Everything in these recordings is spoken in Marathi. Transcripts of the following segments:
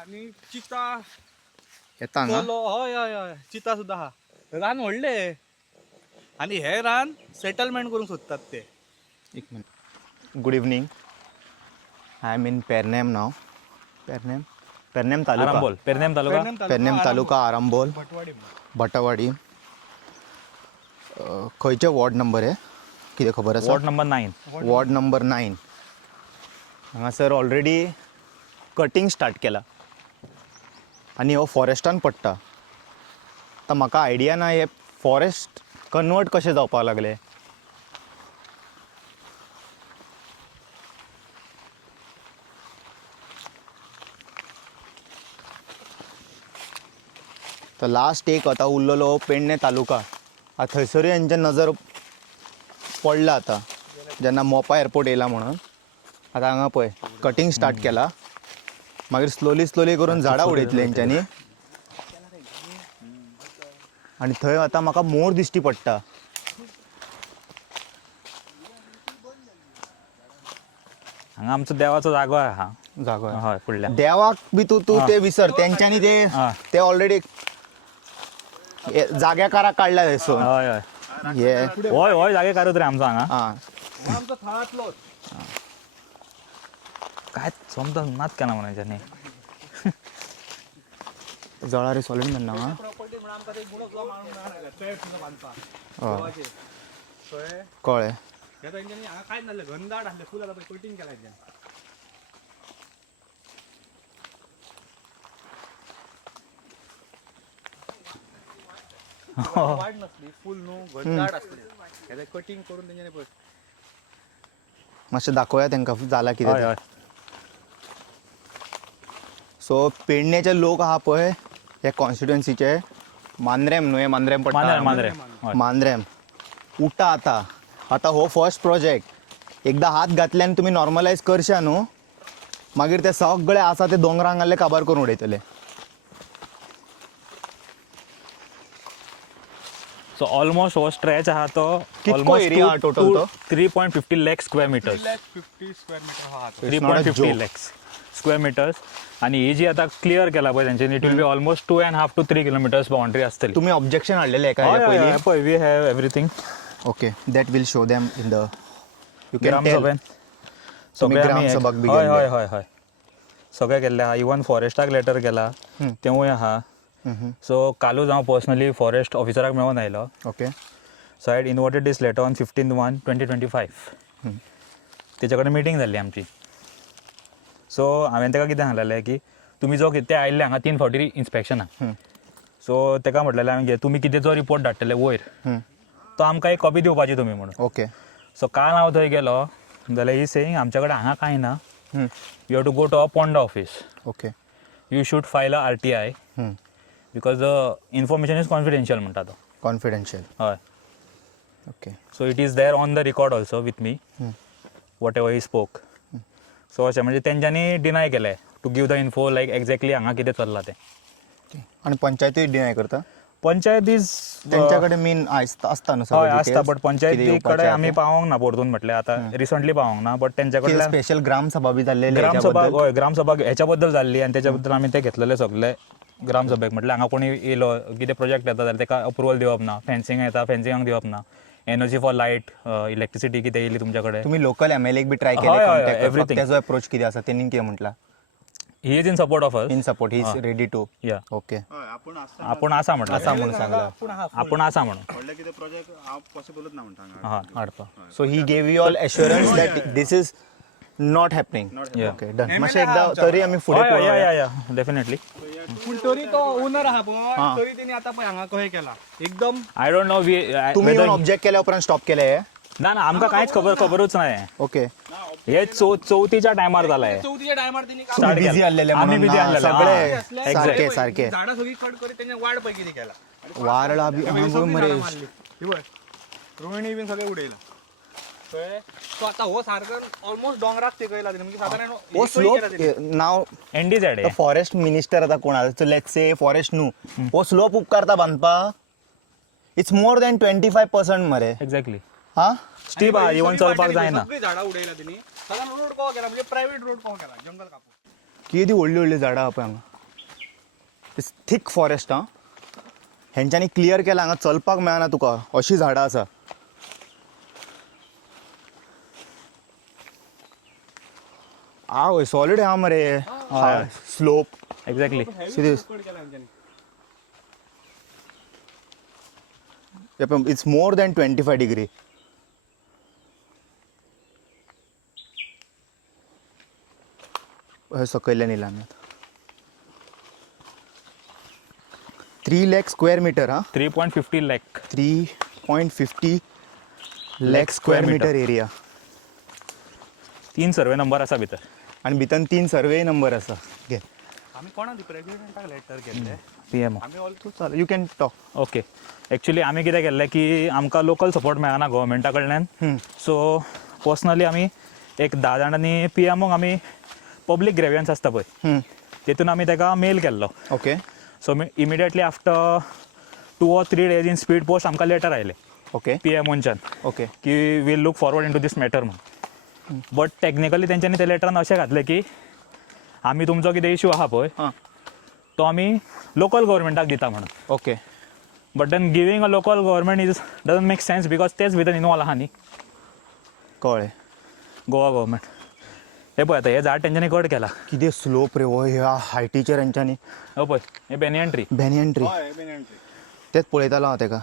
आणि चिता येता हांगा हय हय हय चिता सुद्धा हा रान व्हडले आणि हे रान सेटलमेंट करूंक सोदतात ते. एक minute. Good evening. I am in Pernem नाव. पेरनेम तालुका. आरांबोल पेरनेम तालुका. पेरनेम तालुका आरांबोल भटवाडी भटवाडी. खंयचे वॉर्ड नंबर आहे कितें खबर आसा? Ward number 9. Ward number 9. हांगासर ऑलरेडी कटींग स्टार्ट केला आनी हो फॉरेस्टान पडटा. आतां म्हाका आयडिया ना हे फॉरेस्ट कन्वर्ट कशें जावपाक लागले. तर लास्ट एक आतां उरलेलो पेडणे तालुका. थंयसरूय हेंचे नजर पडला आतां जेन्ना मोपा एअरपोर्ट येयला म्हणून. आतां हांगा पळय कटींग स्टार्ट केला. मागीर स्लोली करून झाडां उडयतले हेंच्यांनी. आनी थंय आतां म्हाका मोर दिश्टी पडटा. हांगा आमचो देवाचो जागो आहे हा जागो आहे. हय फुडल्या. देवाक बी तूं ते विसर. तेंच्यांनी ते ऑलरेडी जाग्याकाराक काडल्या थंयसून. हय हय हे होय होय जागे कारूत रे आमचो हांगा. आं आमचा थळातलोच. काय समजा नात केला म्हणून हेंच्यांनी. जळारी सॉलिड म्हणना हांगा. प्रॉपर्टी म्हणून आमकां ते गुणक जो मारून मेळना ते सुद्दां बांदपाक. हय देवाचे. कळ्ळें? कळ्ळें. हे तेंच्यांनी हांगा कांय नासलें घनदाट आसलें फूल आतां पळय कटींग केलां तेंच्यानी. वाड नसली फूल न्हू घनदाट आसली. हे कटींग करून तेंच्यानी पळय मातशें दाखोवया तांकां जाला कितें हय तें. हय सो पेडणेचे लोक आहा पळय हे कॉन्स्टिट्युएन्सीचे मांद्रेम न्हू हे मांद्रेम पडटा. मांद्रे मांद्रेम उठा आतां हो फर्स्ट प्रोजेक्ट एकदां हात घातल्यान तुमी नॉर्मलायज करशा न्हू मागीर ते सगळे आसा ते दोंगरांक घाल्ले काबार करून उडयतले. सो ऑलमोस्ट हो स्ट्रेच आहा तो कितको area हा total तो? 3.50 lakh square meters. 350 square metre हा 3.50 lakhs square meters. आणि ही जी आता क्लियर केला पळय तेंच्यांनी it will be almost 2.5 to 3 kilometers boundary आसतली. तुम्ही ऑब्जेक्शन हाडलेले आहे का पयलीं? पळय we have everything. Okay that will show them in the you can tell. ग्रामसभेन तुम्ही सगळे आमी ग्रामसभाक बी हय गेल्ले. हय हय हय सगळे केल्ले आहा. इवन फॉरेस्टाक लेटर केला तेवूय आहा. सो कालूच हांव पर्सनली फॉरेस्ट ऑफिसराक मेळून आयलो. Okay so I had invited this letter on 15/1/2025. तेच्या कडेन मिटींग जाल्ली आमची. सो हांवें ताका कितें सांगलेलें की तुमी जो ते आयिल्ले हांगा 3 फावटी इन्स्पेक्शनाक. सो ताका म्हटलेलें हांवें तुमी कितें जो रिपोर्ट धाडटले वयर तो आमकां एक कॉपी दिवपाची तुमी म्हणून. ओके सो काल हांव थंय गेलो जाल्यार ही सेईंग आमच्या कडेन हांगा कांय ना. You have to go to a Ponda office. Okay you should file a RTI because the information is confidential म्हणटा तो. कॉन्फिडेन्शियल. हय okay so it is there on the record also with me whatever he spoke. So अशें म्हणजे तेंच्यांनी डिनाय केलें to give the info like exactly हांगा कितें चल्लां तें. आणि पंचायतूय डिनाय करता. पंचायत इज त्यांच्याकडे मेन आसता न्हू हय सगळें आसता details? बट कितें पंचायती येवपाचें कडेन आहा आमी तें? पावोंक ना परतून म्हटलें आतां रिसंटली पावोंक ना बट तेंच्या कितें कडल्यान स्पेशल ग्रामसभा बी जाल्लेली ग्रामसभा हय ग्रामसभा हेच्या बद्दल जाल्ली आनी तेच्या बद्दल आमी ते घेतलेले सगळे ग्रामसभेक. म्हटल्यार हांगा कोणी येयलो कितें प्रोजेक्ट येता जाल्यार ताका अप्रुवल दिवप ना. फेन्सिंग येता फेन्सिंगाक दिवप ना. एनर्जी फॉर लायट इलेक्ट्रिसिटी कितें येयली तुमच्या कडेन तुम्ही लोकल MLA बी ट्राय हय, केले हय, कॉन्टॅक्ट करपाक. everything. त्याचो अप्रोच कितें आसा तेणी कितें म्हटला? He is in support of us. In support he is ready to. या ओके आपण आसा म्हटलं आसा म्हणून सांगला आपण आसा म्हणून व्हडले कितें प्रोजेक्ट हांव पॉसिबलच ना म्हणटा हा हाडपा. So he gave you all assurance that this is not happening. Okay done. मातशें एकदा तरी आमी फुडें या पळोवया. या या डेफिनेटली. पूण तरी तो ओनर आहा पळय तरी तेणी आतां पळय हांगा कशें केला एकदम. आय डोंट नो तुम्ही येवन ऑब्जेक्ट केल्या उपरांत स्टॉप केले हे? ना ना आमकां कांयच खबरूच नाही. ओके हे चवथीच्या टायमार जालाय. चवथीच्या टायमार तेणी काम Start बिझी केला. आसलेले आम्ही म्हणून busy ना, आसलेले. सगळे हा. सारखे Exactly. सारखे झाडां सगळी कट करीत तेणी वाड पळय कितें केला. वारळा बी हांगा मरे रोहिणी बीन सगळे उडयला. कळ्ळें? सो आतां हो सारको ऑलमोस्ट डोंगराक तेकयला तेणी म्हणजे सादारण हो स्लोप नाव एंडी सायड फॉरेस्ट मिनिस्टर आतां कोण आसा लेट्स से फॉरेस्ट न्हू हो स्लोप उपकारता बांदपाक. इट्स मोर दॅन 25% मरे. एक्झॅक्टली. हा स्टीप आहा इवन चलपाक जायना. सगळी झाडां उडयला तेणी साधारण रोड कहो केला म्हणजे प्रायव्हेट रोड कहो केला जंगल कापून. किती व्हडली व्हडली झाडां आहा पळय हांगा. इट्स थीक फॉरेस्ट हां हेंच्यांनी क्लियर केला हांगा चलपाक मेळना तुका अशी झाडां आसा आवय सॉलिड आहा मरे slope exactly. See this? It's more than 25 degree सकयल्यान येयला आमी 3 लाख स्क्वेअर मीटर हां 3.50 lakh. 3.50 lakh square metre area 3 survey number आसा भितर. आणि भितर 3 सर्वे नंबर आसा घे आम्ही कोणाक प्रेसिडेंटाक लेटर केल्ले PM. आम्ही ऑल चालेल you can talk okay. Actually आमी कितें केल्लें की आमकां लोकल सपोर्ट मेळना गव्हर्मेंटा कडल्यान. सो पर्सनली आमी एक 10 जाणांनी PMOक आमी पब्लीक ग्रेवियन्स आसता पळय तेतून आमी ताका मेल केल्लो. Okay so immediately after 2 or 3 days इन स्पीड पोस्ट आमकां लेटर आयलें ओके PMOच्यान ओके की we'll look forward into this matter म्हणून. बट टॅक्निकली तेंच्यांनी त्या लेटरान अशें घातलें की आमी तुमचो कितें इश्यू आहा पळय हां तो आमी लोकल गव्हर्मेंटाक दिता म्हणून. Okay but then giving a local government is doesn't make sense because तेच भितर इनवॉल्व आहा न्ही कळ्ळें गोवा गव्हर्मेंट. हे पळय आतां हे झाड तेंच्यांनी कट केला. कितें स्लोप रे हो ह्या हायटीचेर हेंच्यांनी हो पळय हे बेनियन ट्री. बॅनियन ट्री हय बेनियन तेच पळयतालो हांव तेका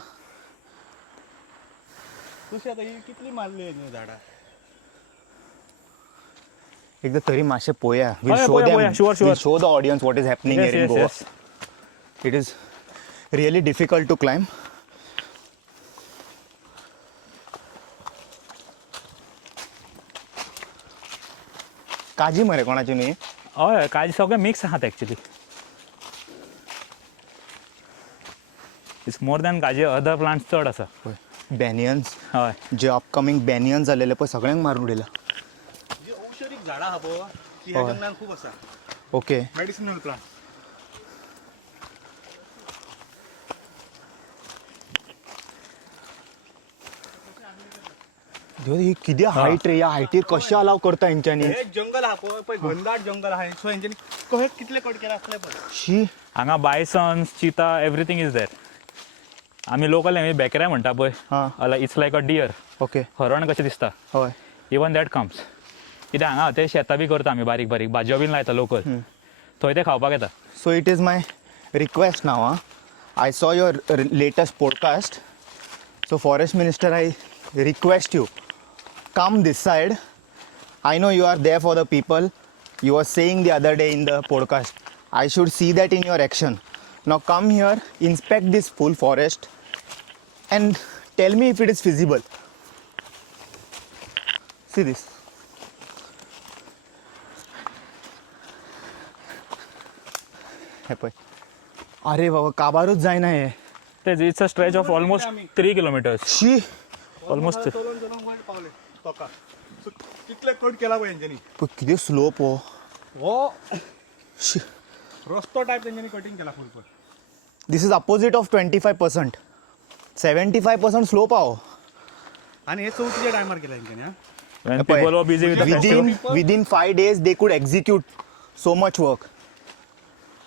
कशी आता ही कितली मारली झाडां एकदा तरी मातशें पळोवया हय, पळोवया, sure. Show the audience what is happening Yes, here in yes, Goa yes. It is really difficult to climb काजी मरे कोणाची न्ही हय काजी सगळे मिक्स आहात एक्चुली. इट्स मोर दॅन काजी अदर प्लांट्स चड आसा. बॅनियन्स हय जे अपकमिंग बॅनियन जालेले पळय सगळ्यांक मारून उडयला जी औषधीक झाडां आहा पळय ती ह्या जंगलान खूब आसा ओके मेडिसिनल प्लांट. ही किती हायट रे ह्या हायटीर कशें अलाव करता हेंच्यांनी हे जंगल आहा पळय घनदाट जंगल आहा सो हेंच्यांनी कशे कितले कट केला असले पळय. शी हांगा बायसन्स चिता एवरीथींग इज देर. आमी लोकल हे बेकऱ्या म्हणटा पळय हां it's like a deer. Okay हरण कशें दिसता हय इवन दॅट कम्स. कित्याक हांगा ते शेतां बी करता आमी बारीक बारीक भाजयो बीन लायता लोकल थंय ते खावपाक येता. So it is my request now. I saw your latest podcast. So Forest Minister, I request you, come this side. I know you are there for the people. You were saying the other day in the podcast. I should see that in your action. Now come here, inspect this full forest and tell me if it is feasible. See this. हे पळय अरे बाबा काबारूच जायना हे तेच it's a stretch of almost 3 kilometers. She almost चलून चलून वयर पावले तोका सो कितले कट केला पळय हेंच्यांनी. पण किती स्लोप हो हो शी रस्तो टायप तेंच्यांनी कटिंग केला फुल पळय. दिस इज अपोजिट ऑफ 25%. 75% स्लोप आहो आणि हे चवथीच्या टायमार केला हेंच्यांनी हा. when people were busy with the festival. Within 5 days they could execute so much work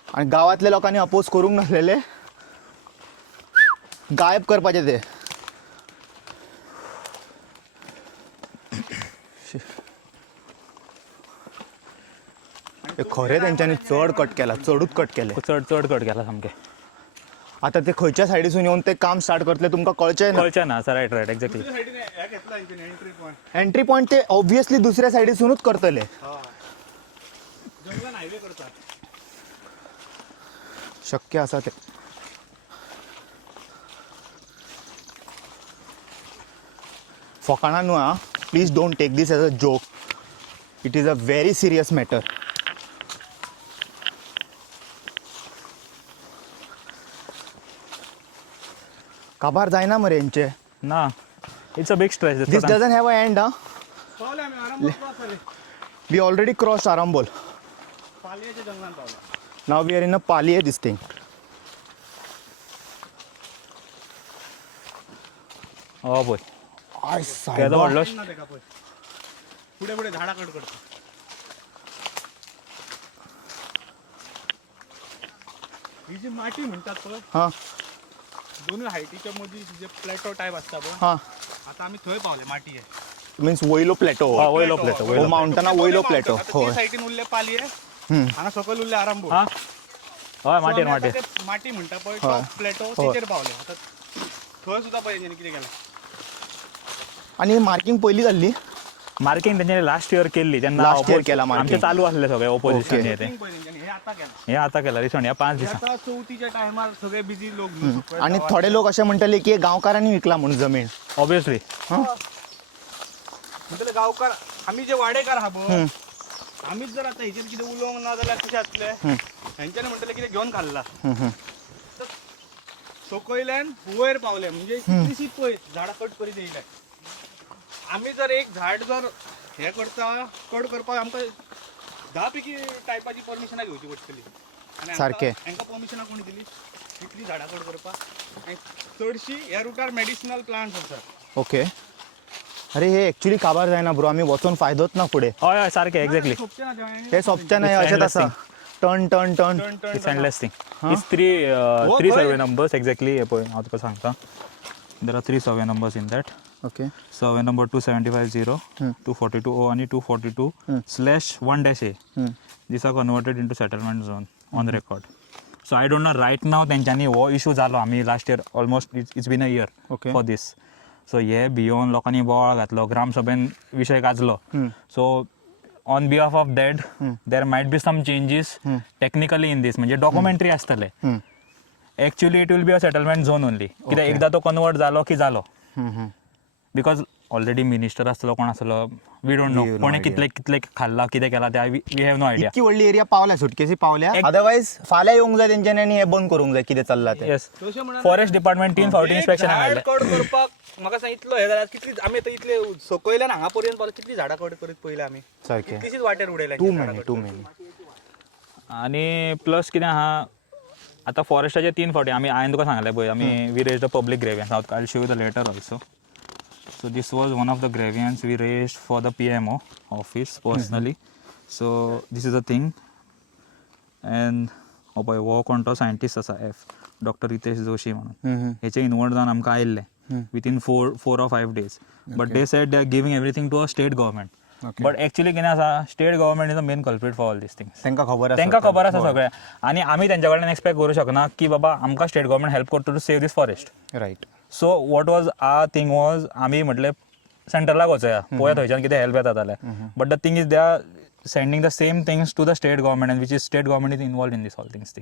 आणि गावातल्या लोकांनी अपोज करूंक नासलेले गायब करपाचे ते खरे तेंच्यांनी चड कट केला चडूच कट केले चड चड कट केला सामकें. आता ते खंयच्या सायडीसून येवन ते काम स्टार्ट करतले तुमकां कळचें ना कळचें ना रायट रायट एक्झॅक्टली. दुसऱ्या सायडीन हे घेतला हेंच्यांनी एंट्री पॉयंट. एंट्री पॉयंट ते ऑब्वियसली दुसऱ्या सायडीसूनच करतले जंगलान हायवे करतात. शक्य आसा ते फकाणां न्हू आं please don't take this as a joke it is a very serious matter. काबार जायना मरे हेंचे ना it's a big stretch. This doesn't have a end आं पावले आमी आरामात क्रॉस जाले. वी ऑलरेडी क्रॉस आरांबोल पालयेच्या जंगलान पावले. Now we are in a Paliem this thing. हो पळय आय केदो सायबा व्हडलो ना तेका पळय फुडें फुडें झाडां कट करता. ही जी माती म्हणतात पळय हां दोन्ही हायटीच्या मध्ये जे प्लॅटो टाईप असता पळय हां आता आम्ही थंय पावले माती आहे मीन्स वयलो प्लॅटो वयलो प्लॅटो, हो माउंटना वयलो प्लॅटो होय सायटीन उरले पाली आहे हम्म. आणि सकयल उरले आरंभ हा हय माटीर माटीर माती म्हणता पळय हय. तो प्लॅटो हय. तेचेर पावले आता थंय सुद्धा पळय कितें केलं आणि मार्किंग पहिली जाल्ली मार्किंग त्यांच्यानी लास्ट इयर केली त्यांना Last year केला marking. आमचे चालू असले सगळे ऑपोजिशन Okay. हे ते हे आता केलं हे आता केला रिसंट या 5 हे दिवसात आता चौथीच्या टायमार सगळे बिझी लोक न्हू, सकयल आणि गावात. थोडे लोक असे म्हणटले की हे गावकारांनी विकला म्हणून जमीन ऑब्विसली म्हणटले गावकार आम्ही जे वाडेकार आहा पळय आम्हीच जर आता हेचेर कितें उलोवंक ना जाल्यार कशें जातलें हेंच्यानी म्हणटलें कितें घेवन खाल्ला सकयल्यान वयर पावले म्हणजे कितलीशी पळय झाडां कट करीत येयले आमी जर एक झाड जर हे करता कट करपाक आमकां 10 पैकी टायपाची परमिशनां घेवची पडटली आनी सारकें. हांकां परमिशनां कोणी दिली इतली झाडां कट करपाक आनी चडशी ह्या रुटार मेडिसिनल प्लांट्स आसात ओके अरे हे ऍक्च्युली काबार जायना ब्रो आम्ही वचून फायदोच ना पुढे हय हय सारखे एक्झॅक्टली सोंपचें ना जेवण. हे सोंपचे नाही It's अशेंच endless आसा turn turn turn turn turn it's endless thing Huh? It's three खंय? सर्वे नंबर्स एक्झॅक्टली हे पळय हांव तुका सांगता there are 3 survey numbers in that okay survey number 2750 242 आणि 242/1-A these are converted into settlement zone on record so I don't know right now तेंच्यांनी हो इशू जालो आमी last year almost it's been a year Okay. For this so हे भियोन लोकांनी बोवाळ घातलो ग्रामसभेन विशय गाजलो so on behalf of that there might be some changes technically in this म्हणजे डॉक्युमेंटरी आसतले actually it will be a settlement zone only कित्याक एकदा तो कन्वर्ट जालो की जालो बिकॉज ऑलरेडी मिनिस्टर आसलो कोण आसलो we don't know We have no कोणे idea. कितले कितले खाल्ला कितें केला ते वी हॅव नो आयडिया इतकी व्हडली एरिया पावल्या सुटकेसी पावल्या अदरवाईज फाल्यां येवंक जाय तेंच्यांनी आणि हे बंद करूंक जाय कितें चल्ला ते येस तशें म्हणून फॉरेस्ट डिपार्टमेंट 3 फावटी एक इन्स्पेक्शन झाड हाडले कट करपाक म्हाका सांग इतलो हे जाल्यार कितली आमी आतां इतले सकयल्यान हांगा पर्यंत पावले कितली झाडां कट करीत पयले आमी सारकें कितलीशीच वाटेर उडयल्या टू मेनी आणि प्लस कितें आहा आतां फॉरेस्टाचे 3 फावटी हांवें तुका सांगलें पळय आमी we raise the public grievance हांव I show the letter also so this was one of the grievance we raise for the PMO office personally so this is a thing and हो पळय हो कोण तो सायंटिस्ट आसा डॉक्टर रितेश जोशी म्हणून हेचे इनवर्ट जावन आमकां आयिल्ले within 4 or 5 days but they said they are giving everything to a state government but actually कितें आसा state government is the main culprit for all this things तांकां खबर आसा तांकां खबर आसा सगळें आनी आमी तेंच्या कडल्यान एक्सपेक्ट करूं शकना की बाबा आमकां स्टेट गव्हर्मेंट हेल्प करता to save this forest right so what was ah thing was आमी म्हटलें सेंट्रलाक वचोया पळोवया थंयच्यान कितें हेल्प येता जाल्यार but the thing is they are sending the same things to the state government which is state government is involve in this all things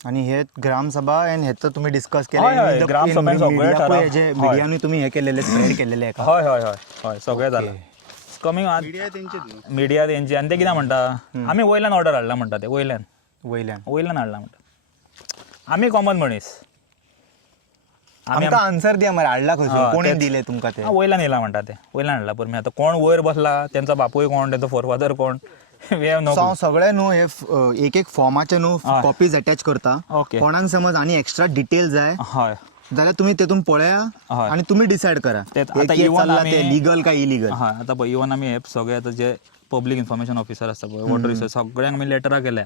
आणि हे ग्रामसभा आणि हेचं तुम्ही डिस्कस हय, हय, ग्रामसभेन सगळे ठराव. मीडियानी तुम्ही हे केलेले स्प्रेड केलेले आहे का हय हय हय हय सगळें जालां कमींग मीडिया तेंचीच न्हू मिडिया तेंची आनी ते कितें म्हणटा आमी वयल्यान ऑर्डर हाडला म्हणटा ते वयल्यान वयल्यान हाडला म्हणटा आमी कॉमन मनीस आमी आमकां आन्सर दिया मरे हाडला खंयसून कोणी तेच. दिले तुमकां ते वयल्यान येयला म्हणटा ते वयल्यान हाडला परमी आतां कोण वयर बसला तेंचो बापूय कोण तेंचो फोरफादर कोण वी हॅव नो सो हांव सगळे न्हू हे एक एक फॉर्माचे न्हू हय. कॉपीज अटॅच करता Okay. कोणाक समज आनी एक्स्ट्रा डिटेल जाय हय जाल्यार तुम्ही तेतून पळया हय. आणि तुम्ही डिसायड करा तेच, हे आता कितें even चल्ला आमी- ते लिगल काय इलिगल हय आतां पळय इवन आमी हे सगळे आतां जे पब्लीक इन्फॉर्मेशन ऑफिसर आसता पळय वॉटर रिसर्च सगळ्यांक आमी लेटरां केल्या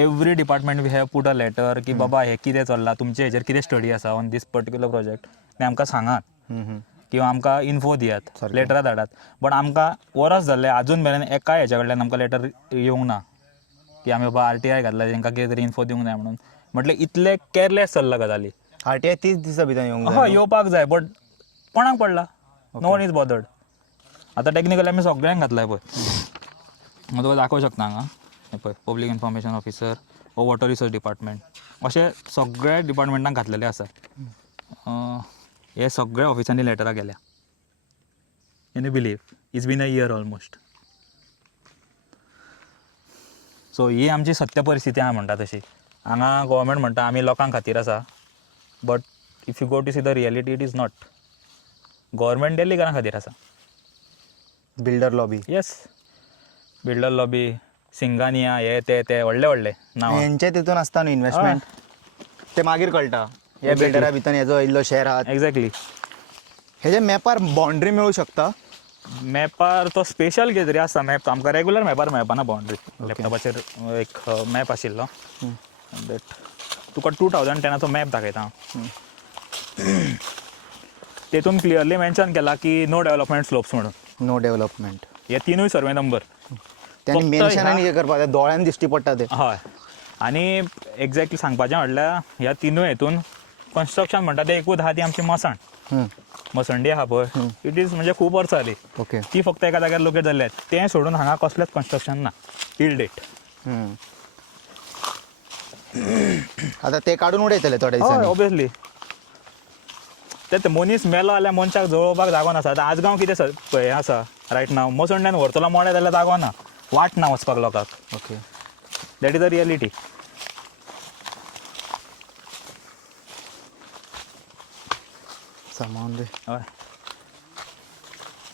every department we have put a letter की बाबा हे कितें चल्ला तुमचे हेचेर कितें स्टडी आसा ऑन दीस पर्टिक्युलर प्रोजेक्ट ते आमकां सांगात किंवा आमकां इन्फो दियात लेटरां धाडात बट आमकां वर्स जाल्ले आजून मेरेन एकाय हेच्या कडल्यान आमकां लेटर येवंक ना की आमी बाबा RTI घातला तांकां कितें तरी इन्फो दिवंक जाय म्हणून म्हटल्यार इतले केअरलेस चल्ला गजाली RTI 30 दिसा भितर येवंक हय जाय येवपाक जाय बट कोणाक पडला नो वन इज बॉदर्ड आतां टेक्निकली आमी सगळ्यांक घातलाय पळय हांव तुका दाखोवं शकता हांगा हे पळय पब्लीक इन्फॉर्मेशन ऑफिसर वो वॉटर रिसर्च डिपार्टमेंट अशे सगळ्या डिपार्टमेंटांक घातलेले आसा हे सगळ्या ऑफिसांनी लेटरां गेल्या can you believe it's been a year almost so ही आमची सत्य परिस्थिती आहा म्हणटा तशी हांगा गोवोरमेंट म्हणटा आमी लोकां खातीर आसा but if you go to see the reality it is not government डेल्लीकारां खातीर आसा builder lobby yes builder lobby Singhania हे ते व्हडले नांव हेंचे तितून आसता न्हू इन्वेस्टमेंट ते मागीर कळटा हे बिल्डरा भितर हेजो इल्लो शेअर आहा एक्झॅक्टली हेजे मॅपार बाउंड्री मेळूं शकता मॅपार तो स्पेशल कितें तरी आसता मॅप आमकां रेगुलर मॅपार मेळपाना बाउंड्री लॅपटॉपाचेर एक मॅप आशिल्लो दॅट तुका 2010 मॅप दाखयता तेतून क्लियरली मेन्शन केला की नो डेव्हलपमेंट स्लोप्स म्हणून नो डेव्हलपमेंट हे तिनूय सर्वे नंबर त्यांनी फक्त मेन्शन ह्या- आनी कितें करपाक जाय दोळ्यान दिश्टी पडटा ते हय आनी एक्झॅक्टली सांगपाचें म्हटल्यार ह्या तिनूय हेतून कन्स्ट्रक्शन म्हणटा ते एकूच आहा ती आमची मसाण मसंडी आहा पळय इट इज म्हणजे खूब वर्सां जाली ओके ती फक्त एका जाग्यार लोकेट जाल्ले तें सोडून हांगा कसलेंच कन्स्ट्रक्शन ना टील डेट आता ते काढून उडयतले थोड्या हय दिसांनी ऑब्वियसली ते मनीस मेलो जाल्यार मनशाक जळोवपाक जागो नासा आतां आजगांव कितें पळय हें आसा रायट नाव मसंड्यान व्हरतलो मोडे जाल्यार जागो ना वाट ना वचपाक लोकांक okay that is the reality सामान रे हय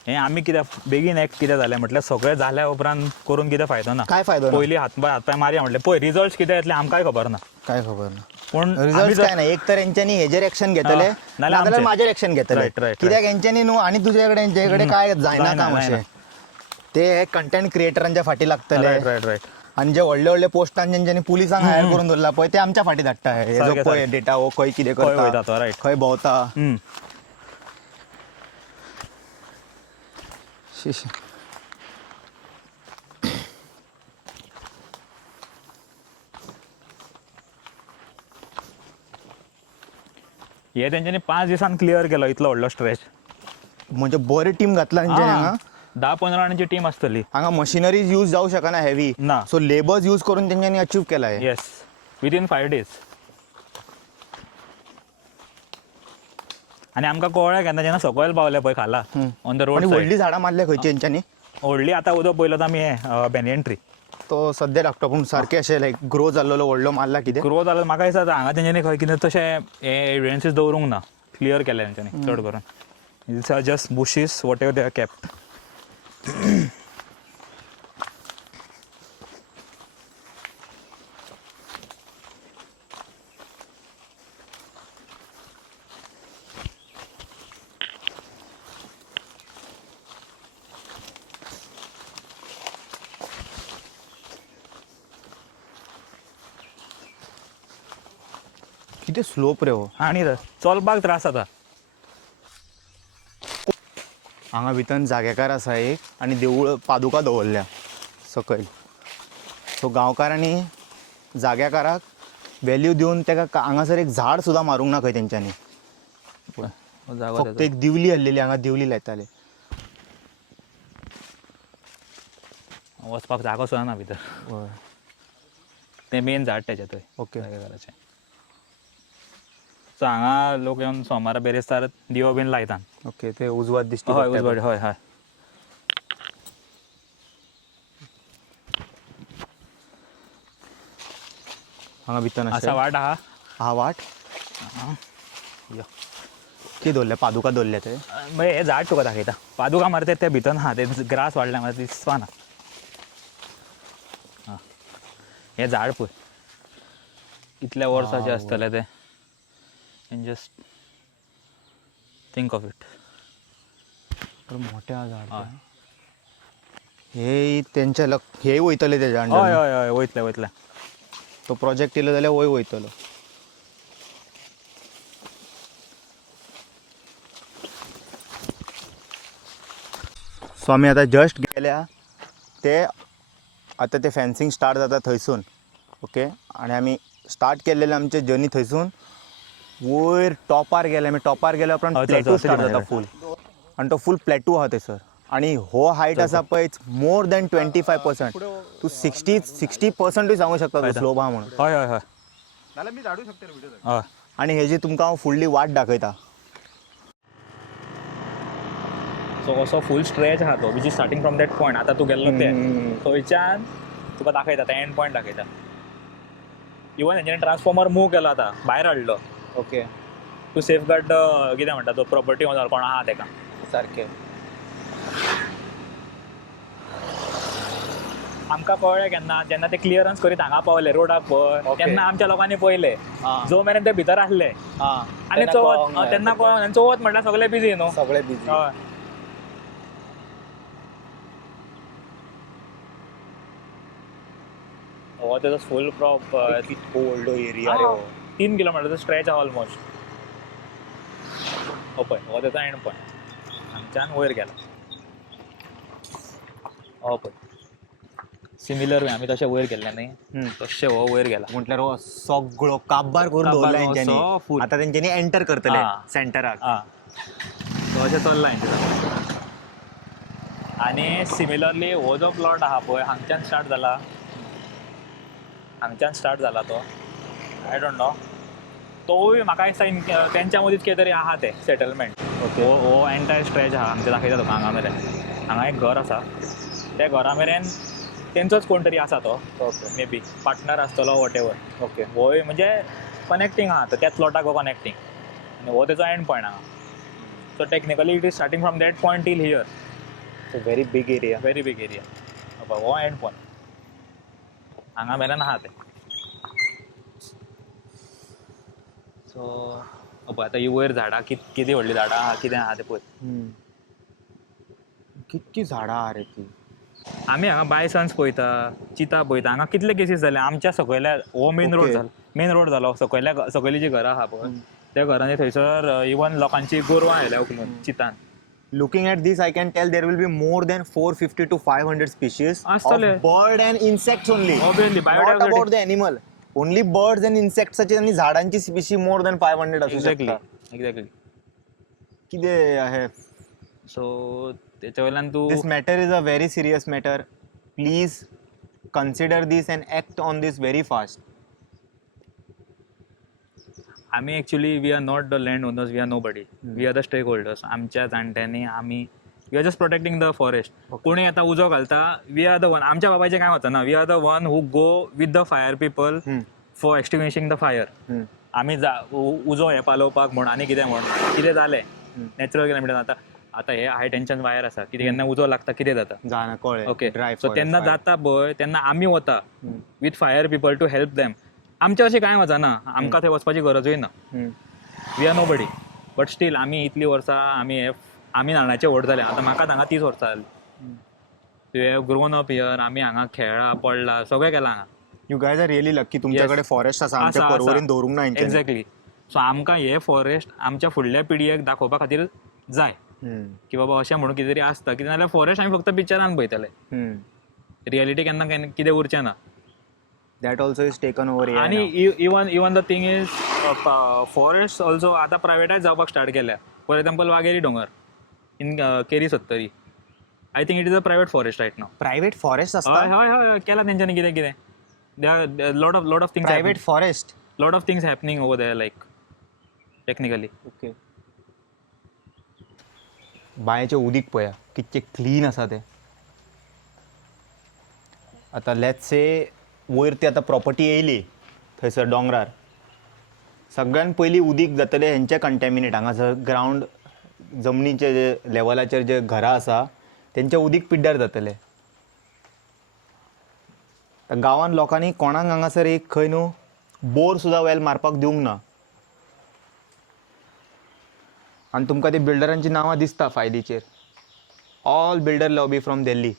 हें आमी कित्याक बेगीन एक्ट कितें जालें म्हटल्यार सगळें जाल्या उपरांत करून कितें फायदो ना काय फायदो ना? पयलीं हातपाय मारया म्हटलें पळय रिजल्ट्स कितें येतले आमकांय खबर ना काय खबर ना पूण आमी रिझल्ट जर- काय नाही एक तर यांच्यानी हेजेर एक्शन घेतले हा, नाल्यार नाजाल्यार आमचे. माझेर एक्शन घेतले Right, right, कित्याक यांच्यानी न्हू आणि तुझ्याकडे यांच्याकडे काय जायना जायना, काम जायना. अशें ते कंटेंट क्रिएटरांच्या फाटी लागतले रायट रायट रायट आणि जे व्हडले व्हडले पोस्टान ज्यांच्यानी पुलिसांक हायर करून दवरला पळय ते आमच्या फाटी धाडटा हे सारकें, जो पळय सारकें. डेटा हो खंय कितें खंय वयता करता तो, right. खंय भोंवता शी. हे तेंच्यांनी 5 दिसान क्लियर केलो इतलो व्हडलो स्ट्रेच म्हणजे बरी टीम घातला तेंच्यानी हांगा 10-15 जाणांची टीम आसतली हांगा मशिनरीज यूज जावं शकना हेवी ना. सो लेबर्स यूज करून तेंच्यांनी अचीव केला हे येस विदीन 5 days आनी आमकां कळ्ळें केन्ना जेन्ना सकयल पावले पळय खाला ऑन द रोड आणि व्हडली झाडां मारल्या खंयची हेंच्यांनी व्हडली आतां उदक पयलो आमी हे बेनियन ट्री तो सद्या लागतो पूण सारकें अशें लायक ग्रो जाल्लो व्हडलो मारला कितें ग्रो जालो म्हाका दिसता हांगा तेंच्यांनी खंय कितें तशें हे एविडन्सीस दवरूंक ना क्लियर केले तेंच्यांनी चड करून it's are just bushes whatever they are kept कितें स्लोप रे हो आनी चलपाक त्रास जाता हांगा भितर जागेकार आसा एक आनी देवूळ पादुका दवरल्या सकयल सो गांवकारांनी जाग्याकाराक व्हॅल्यू दिवन ताका हांगासर एक झाड सुद्दां मारूंक ना खंय तेंच्यांनी जागो फक्त एक दिवली हल्लेली हांगा दिवली लायताले वचपाक जागो सुद्दां ना भितर तें मेन झाड तेजें थंय ओके जागेकाराचें सो हांगा लोक येवन सोमारा बेरेस्तार दिवो बीन लायतात ओके ते उजवात दिसता हय उजवाड हय हय हांगा भितर आसा वाट आहा हा वाट कितें दवरल्या पादुका दवरल्या ते मागीर हे झाड तुका दाखयता पादुका मारता ते भितर आहा ते ग्रास वाडल्या म्हाका दिसपा ना हे झाड पळय कितल्या वर्साचें आसतलें तें and just think of it मोठे हा झाड हय हे तेंच्या हे वयतले तेज्या हय अंडर हय हय वयतले वयतले तो प्रोजेक्ट येयलो जाल्यार वय वयतलो सो आमी आतां जस्ट गेल्या ते आतां ते फेन्सिंग स्टार्ट जाता थंयसून ओके आनी आमी स्टार्ट केल्लेले आमचे जर्नी थंयसून वयर टॉपार गेले आमी टॉपार गेल्या उपरांत चल, प्लॅटू चल, स्टार्ट चल, जाता चल. फूल आनी तो फूल प्लॅटू आहा थंयसर आनी हो हायट आसा पळय इट्स मोर दॅन 25%. तूं 60% सांगूं शकता तो स्लोप आहा म्हणून हय हय हय नाल्यार मी धाडू शकता व्हिडिओ हय आनी हेजी तुमकां हांव फुडली वाट दाखयता सो असो फूल स्ट्रेच आहा तो which is starting from that point आतां तूं गेल्लो ते थंयच्यान तुका दाखयता ते एंड पॉयंट दाखयता इवन हेंच्यानी ट्रान्सफॉर्मर मूव केलो आतां भायर हाडलो ओके टू सेफ गार्ड कितें म्हणटा तो प्रॉपर्टी ओनर कोण आहा तेका सारकें आमकां कळ्ळें केन्ना जेन्ना ते क्लियरन्स करीत हांगा पावले रोडाक पळय Okay. तेन्ना आमच्या लोकांनी पळयले जो मेरेन ते भितर आसले आनी तेन्ना चवथ कळोंक ना. तेन्ना कळोन चवथ म्हटल्यार सगळे बिजी न्हू सगळे बिजी हय हो त्याचा फुल क्रॉप व्हडलो एरिया रे हो. 3 किलोमीटरचा स्ट्रेच आहे ऑलमोस्ट. हो पळय हो त्याचा एंड पॉईंट हांगच्यान वयर गेला. हो पळय सिमिलर वे आमी तशें वयर गेल्ले न्ही तशें हो वयर गेला. म्हटल्यार हो सगळो काबार करून काबार दवरला हो हेंच्यांनी. So full. आता तेंच्यांनी एंटर करतले हा. सेंटराक. हां तो अशें चल्ला हेंचें. आनी सिमिलरली हो जो प्लॉट आहा पळय हांगच्यान स्टार्ट जाला तो आय डोंट नो तोवूय म्हाका दिसता तेंच्या मदींच कितें तरी आहा तें सेटलमेंट. हो एंटायर स्ट्रेच आहा हांगचे दाखयता तुका हांगा मेरेन. हांगा एक घर आसा त्या घरा मेरेन तेंचोच कोण तरी आसा तो मे बी पार्टनर आसतलो वॉट एवर. ओके. होय म्हणजे कनेक्टींग आहा तो त्याच प्लॉटाक हो कनेक्टींग आनी हो तेजो एंड पॉयंट हांगा. So technically it is starting from that point till here. It's a very big area. Very big area. हो एंड पॉयंट हांगा मेरेन आहा तें. सो आतां ही वयर झाडां कितें व्हडलीं झाडां आहा कितें आहा तें पळय. कितकी झाडां आहा रे ती. आमी हांगा बायसन्स पळयता चिता पळयता हांगा कितले केसीस जाले आमच्या सकयल्या हो मेन रोड जालो सकयली जी घरां आहा पळय त्या घरांनी थंयसर इवन लोकांची गोरवां आयल्या उखलून चितान. Looking at this, I can tell there will be more than 450 to 500 species of Astale. bird and insects only. Obviously, Not biodiversity. about the animal. Only birds and insects आणि झाडांची स्पीशी more than 500 असू एक्झॅक्टली शकता. एक्झॅक्टली. कितें आहे. सो त्याच्या वयल्यान तूं This matter is a very serious matter. Please consider this and act on this very fast. आमी actually we are not the land owners we are nobody we are the stakeholders. आमच्या जाणट्यांनी आमी we are just protecting the forest. कोणी येता उजो घालता वी आर द वन. आमच्या बाबाचें काय वचना we are the one who go with the fire people for extinguishing the fire. आमी उजो हे पालोवपाक म्हण आनी कितें जालें नॅचरल कॅलॅमिटी आतां हे हाय टेन्शन वायर आसा कितें केन्ना उजो लागता कितें जाता जाणा कळ्ळें. ओके. Dry सो forest तेन्ना fire. जाता पळय तेन्ना आमी वता with fire people to help them. आमचें अशें कांय वचना आमकां थंय वचपाची गरजूय ना. We are nobody but still आमी इतलीं वर्सां आमी नाण्याचें व्हड जालें. आतां म्हाका हांगा 30 वर्सां जालीं. तुवें ग्रोन अप हियर आमी हांगा खेळ्ळा पडला सगळें केलां हांगा. You guys are really lucky. तुमच्याकडे फॉरेस्ट आसा आमच्या परवरीन दवरूंक ना हेंच्यांनी. एक्झॅक्टली. सो आमकां हे फॉरेस्ट आमच्या फुडल्या पिळयेक दाखोवपा खातीर जाय की बाबा अशें म्हणून कितें तरी आसता. कितें जाल्यार फॉरेस्ट आमी फक्त पिक्चरान पळयतले रियलिटी केन्ना कितें उरचें ना. That also is taken over here आणि now. Even the thing is forest also आतां प्रायवेटायज जावपाक स्टार्ट केल्या. फॉर एग्जाम्पल वाघेरी डोंगर in Keri 70 I think it is a private forest right now. Private forest हय असता. हय हय केला तेंच्यांनी कितें lot of things private forest. Lot of things happening over there like technically. Okay. बायेचें उदीक पळया कितकें क्लीन आसा तें. आतां लेट्स से वयर ती आतां प्रॉपर्टी येयली थंयसर डोंगरार सगळ्यान पयलीं उदीक जातलें हेंचें कंटॅमिनेट. हांगासर ग्रावंड जमनीचे जे लेवलाचेर जे घरां आसा तेंचें उदीक पिड्ड्यार जातलें. गांवांत लोकांनी कोणाक हांगासर एक खंय न्हू बोर सुद्दां वेल मारपाक दिवंक ना. आनी तुमकां ती बिल्डरांची नांवां दिसता फायलीचेर. All builder lobby from Delhi.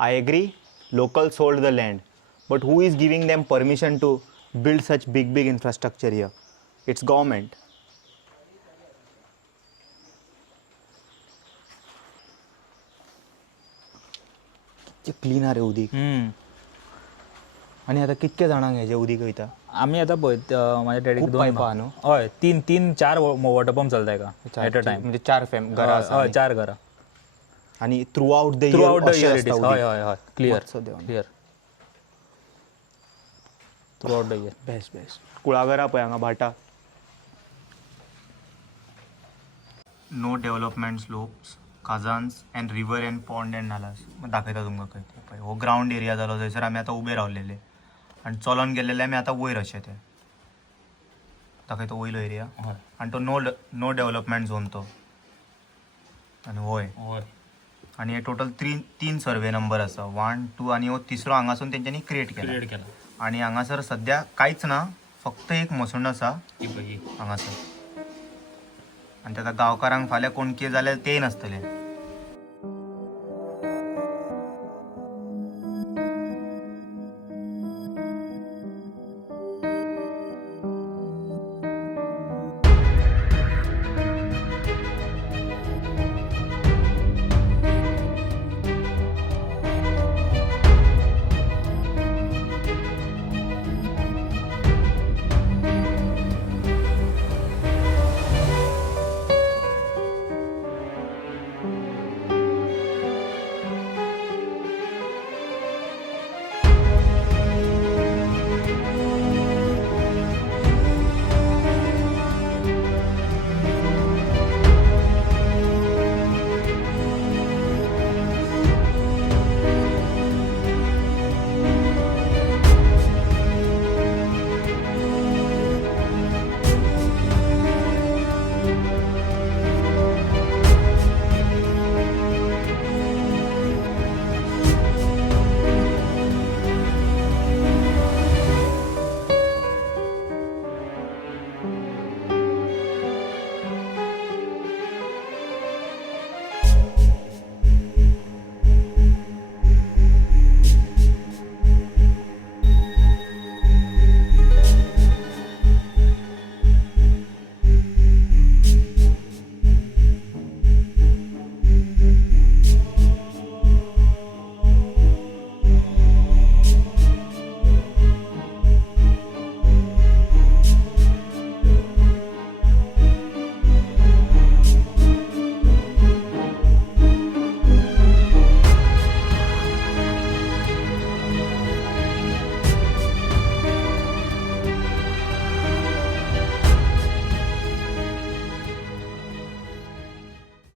I agree, locals sold the land, but who is giving them permission to build such big infrastructure here? It's government. कितकें क्लीन आहा रे उदीक. आनी आतां कितके जाणांक हेजें उदीक वयता. आमी आतां पळय म्हाज्या डॅडीक खूब पायपां आहा न्हू. हय 3-4 वॉटर पंप चलता एका एट अ टायम. म्हणजे 4 घरां आसा. हय 4 घरां आनी throughout the throughout the year year it is. हय हय हय clear clear throughout the year. Best. कुळागरां पळय हांगा भाटा. No development slopes khazans and river and pond and nalas. दाखयता तुमकां खंय ते पळय. हो ग्रावंड एरिया जालो थंयसर आमी आतां उबे रावलेले आनी चलोन गेलेले आमी आतां वयर अशें ते दाखयता वयलो एरिया. आनी तो नो डेव्हलपमेंट झोन तो. आनी वय आनी हे टोटल 3 सर्वे नंबर आसा 1, 2 आनी हो तिसरो हांगासून तेंच्यांनी क्रिएट केला. आनी हांगासर सद्या कांयच ना फक्त एक मसूंड आसा हांगासर. आनी आतां गांवकारांक फाल्यां कोण कितें जाल्यार तेंय नासतलें.